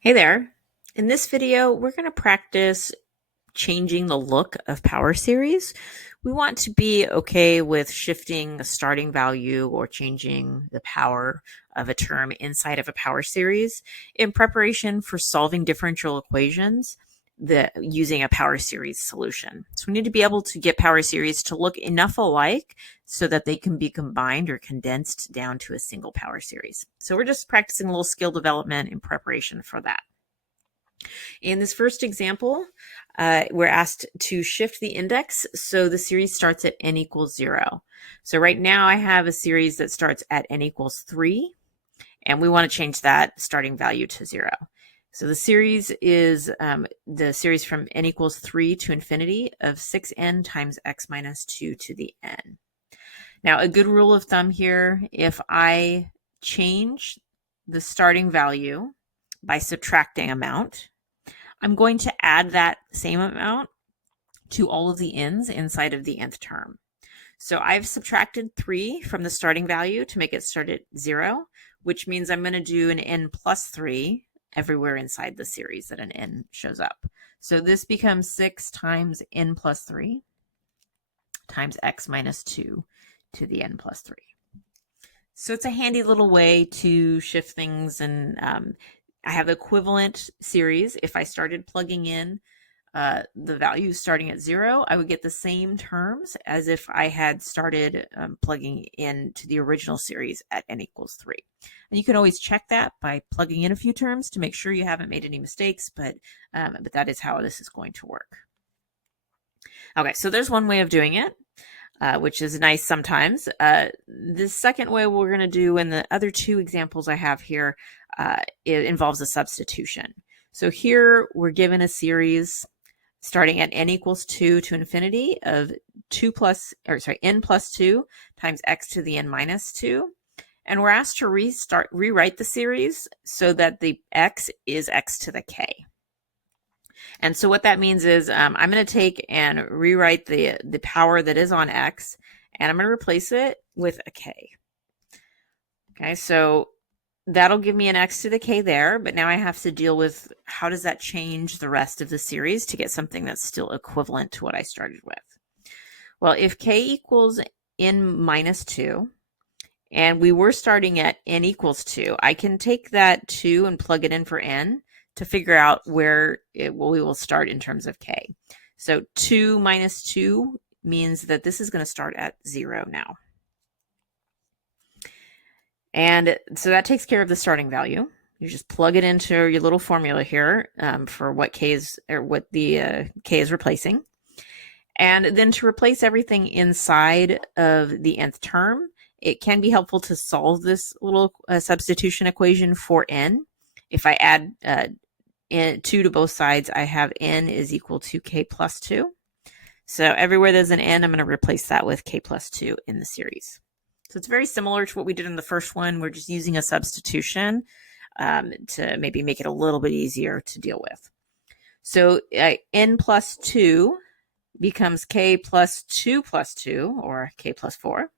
Hey there. In this video, we're going to practice changing the look of power series. We want to be okay with shifting a starting value or changing the power of a term inside of a power series in preparation for solving differential equations using a power series solution. So we need to be able to get power series to look enough alike so that they can be combined or condensed down to a single power series. So we're just practicing a little skill development in preparation for that. In this first example, we're asked to shift the index so the series starts at n equals 0. So right now I have a series that starts at n equals 3, and we want to change that starting value to 0. So the series is the series from n equals 3 to infinity of 6n times x minus 2 to the n. Now, a good rule of thumb here, if I change the starting value by subtracting amount, I'm going to add that same amount to all of the n's inside of the nth term. So I've subtracted 3 from the starting value to make it start at 0, which means I'm going to do an n plus 3 everywhere inside the series that an n shows up. So this becomes 6 times n plus 3 times x minus 2 to the n plus 3. So it's a handy little way to shift things, and I have the equivalent series. If I started plugging in the values starting at 0, I would get the same terms as if I had started plugging into the original series at n equals 3. And you can always check that by plugging in a few terms to make sure you haven't made any mistakes, but that is how this is going to work. Okay, so there's one way of doing it. Which is nice sometimes. The second way we're going to do in the other two examples I have here, it involves a substitution. So here we're given a series starting at n equals 2 to infinity of n plus 2 times x to the n minus 2. And we're asked to rewrite the series so that the x is x to the k. And so what that means is I'm going to take and rewrite the power that is on x, and I'm going to replace it with a k. Okay, so that'll give me an x to the k there, but now I have to deal with how does that change the rest of the series to get something that's still equivalent to what I started with. Well, if k equals n minus 2, and we were starting at n equals 2, I can take that 2 and plug it in for n to figure out where we will start in terms of k. So 2 minus 2 means that this is going to start at 0 now. And so that takes care of the starting value. You just plug it into your little formula here for what k is, or what the k is replacing. And then to replace everything inside of the nth term, it can be helpful to solve this little substitution equation for n. If I add 2 to both sides, I have n is equal to k plus 2. So everywhere there's an n, I'm going to replace that with k plus 2 in the series. So it's very similar to what we did in the first one. We're just using a substitution to maybe make it a little bit easier to deal with. So n plus 2 becomes k plus 2 plus 2, or k plus 4,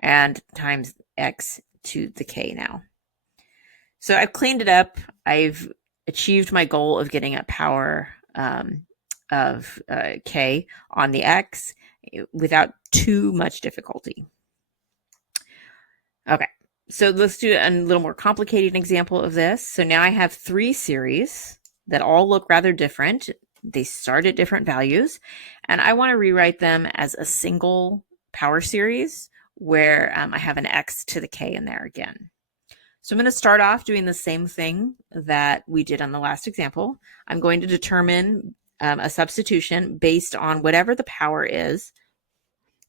and times x to the k now. So I've cleaned it up. I've achieved my goal of getting a power of k on the x without too much difficulty. Okay, so let's do a little more complicated example of this. So now I have 3 series that all look rather different. They start at different values, and I want to rewrite them as a single power series where I have an x to the k in there again. So I'm going to start off doing the same thing that we did on the last example. I'm going to determine a substitution based on whatever the power is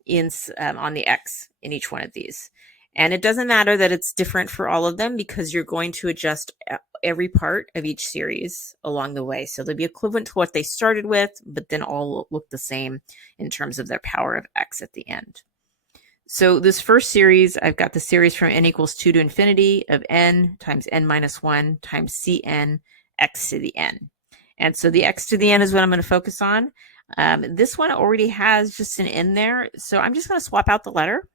on the x in each one of these. And it doesn't matter that it's different for all of them, because you're going to adjust every part of each series along the way. So they'll be equivalent to what they started with, but then all look the same in terms of their power of x at the end. So this first series, I've got the series from n equals 2 to infinity of n times n minus 1 times cn x to the n. And so the x to the n is what I'm going to focus on. This one already has just an n there, so I'm just going to swap out the letter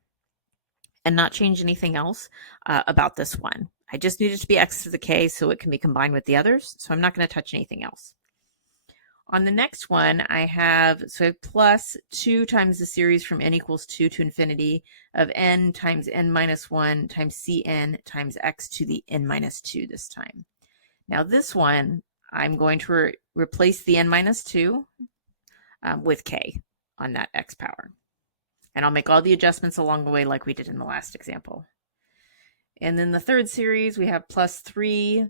and not change anything else about this one. I just need it to be x to the k so it can be combined with the others. So I'm not going to touch anything else. On the next one, I have plus 2 times the series from n equals 2 to infinity of n times n minus 1 times cn times x to the n minus 2 this time. Now this one, I'm going to replace the n minus 2 with k on that x power. And I'll make all the adjustments along the way like we did in the last example. And then the third series, we have plus 3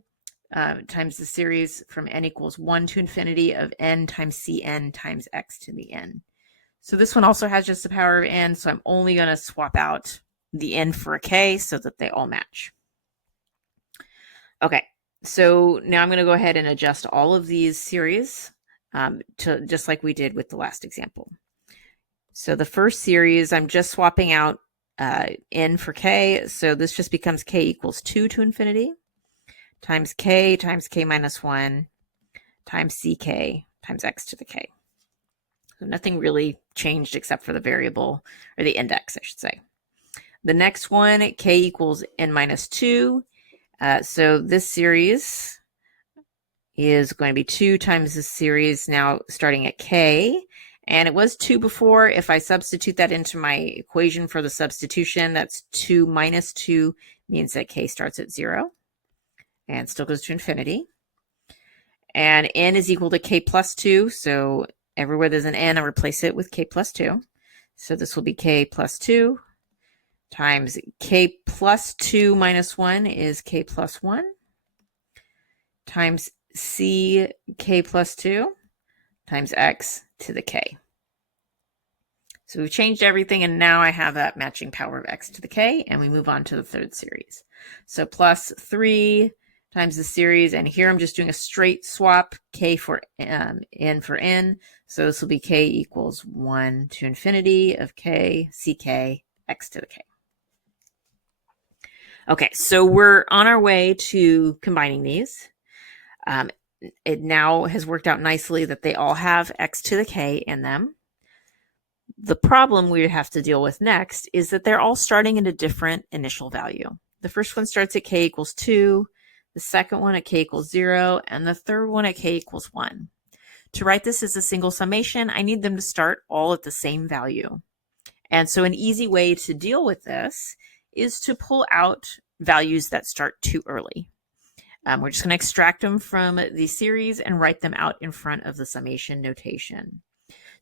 times the series from n equals 1 to infinity of n times cn times x to the n. So this one also has just the power of n, so I'm only going to swap out the n for a k so that they all match. Okay, so now I'm going to go ahead and adjust all of these series to just like we did with the last example. So the first series, I'm just swapping out n for k, so this just becomes k equals 2 to infinity times k minus 1 times ck times x to the k. So nothing really changed except for the variable, or the index, I should say. The next one, k equals n minus 2. So this series is going to be 2 times this series now starting at k. And it was 2 before. If I substitute that into my equation for the substitution, that's 2 minus 2 means that k starts at 0 and still goes to infinity. And n is equal to k plus 2. So everywhere there's an n, I replace it with k plus 2. So this will be k plus 2 times k plus 2 minus 1 is k plus 1 times c k plus 2 times x to the k. So we've changed everything, and now I have that matching power of x to the k, and we move on to the third series. So plus 3 times the series, and here I'm just doing a straight swap, k for n for n. So this will be k equals 1 to infinity of k, ck, x to the k. Okay, so we're on our way to combining these. It now has worked out nicely that they all have x to the k in them. The problem we have to deal with next is that they're all starting at a different initial value. The first one starts at k equals 2, the second one at k equals 0, and the third one at k equals 1. To write this as a single summation, I need them to start all at the same value. And so an easy way to deal with this is to pull out values that start too early. We're just going to extract them from the series and write them out in front of the summation notation.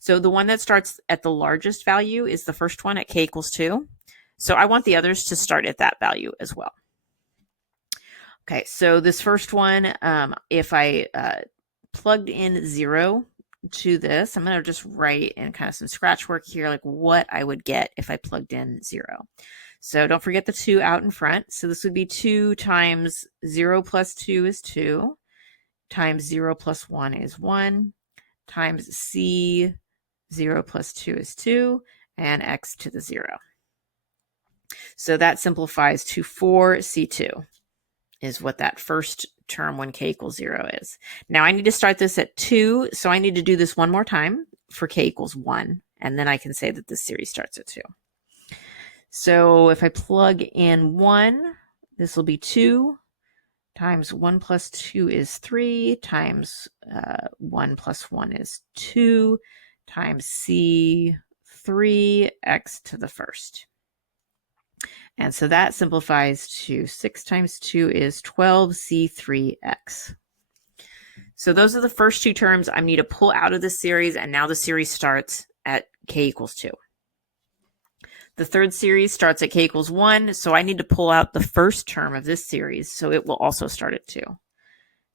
So the one that starts at the largest value is the first one at k equals 2. So I want the others to start at that value as well. Okay, so this first one, if I plugged in 0 to this, I'm going to just write in kind of some scratch work here, like what I would get if I plugged in 0. So don't forget the 2 out in front. So this would be 2 times 0 plus 2 is 2, times 0 plus 1 is 1, times c 0 plus 2 is 2, and x to the 0. So that simplifies to 4c2 is what that first term when k equals 0 is. Now I need to start this at 2, so I need to do this one more time for k equals 1, and then I can say that this series starts at 2. So if I plug in 1, this will be 2 times 1 plus 2 is 3 times 1 plus 1 is 2 times c3 x to the first. And so that simplifies to 6 times 2 is 12c3x. So those are the first two terms I need to pull out of this series, and now the series starts at k equals 2. The third series starts at k equals 1, so I need to pull out the first term of this series, so it will also start at 2.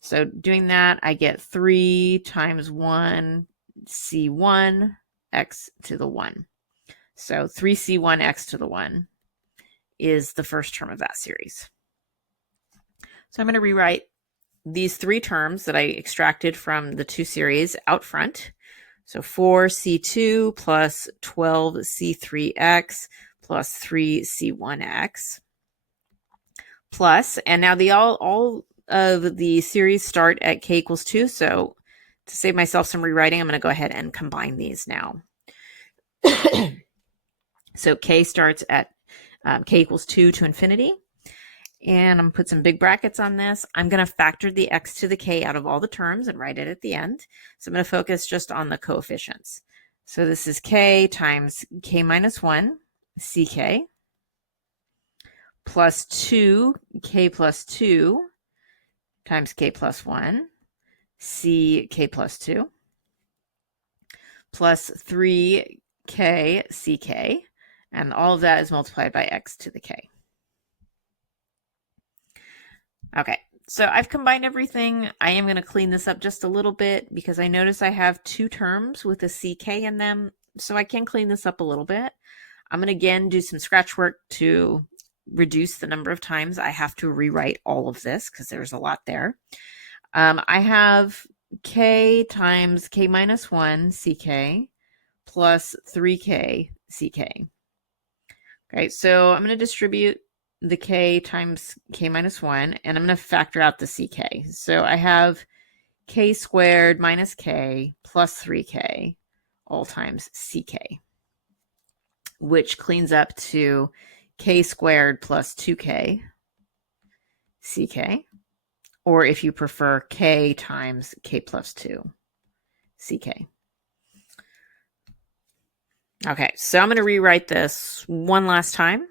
So doing that, I get 3 times 1 c1 x to the 1. So 3c1 x to the 1 is the first term of that series. So I'm going to rewrite these three terms that I extracted from the two series out front. So 4c2 plus 12c3x plus 3c1x plus, and now all of the series start at k equals 2. So to save myself some rewriting, I'm going to go ahead and combine these now. So k starts at k equals 2 to infinity. And I'm going to put some big brackets on this. I'm going to factor the x to the k out of all the terms and write it at the end. So I'm going to focus just on the coefficients. So this is k times k minus 1, ck, plus 2k plus 2 times k plus 1, ck plus 2, plus 3k ck, and all of that is multiplied by x to the k. Okay, so I've combined everything. I am going to clean this up just a little bit because I notice I have two terms with a ck in them, so I can clean this up a little bit. I'm going to again do some scratch work to reduce the number of times I have to rewrite all of this because there's a lot there. I have k times k minus 1 ck plus 3k ck. Okay, so I'm going to distribute the k times k minus 1, and I'm going to factor out the ck. So I have k squared minus k plus 3k all times ck, which cleans up to k squared plus 2k ck, or if you prefer, k times k plus 2 ck. Okay, so I'm going to rewrite this one last time,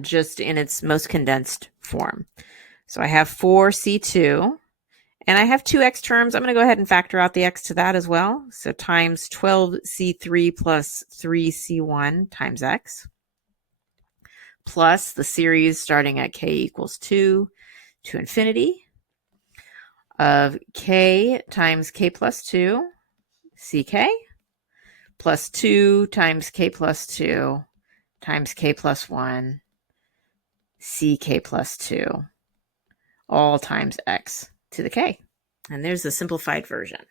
just in its most condensed form. So I have 4c2, and I have two x terms. I'm going to go ahead and factor out the x to that as well. So times 12c3 plus 3c1 times x, plus the series starting at k equals 2 to infinity of k times k plus 2 ck plus 2 times k plus 2 times k plus 1 ck plus 2 all times x to the k. And there's the simplified version.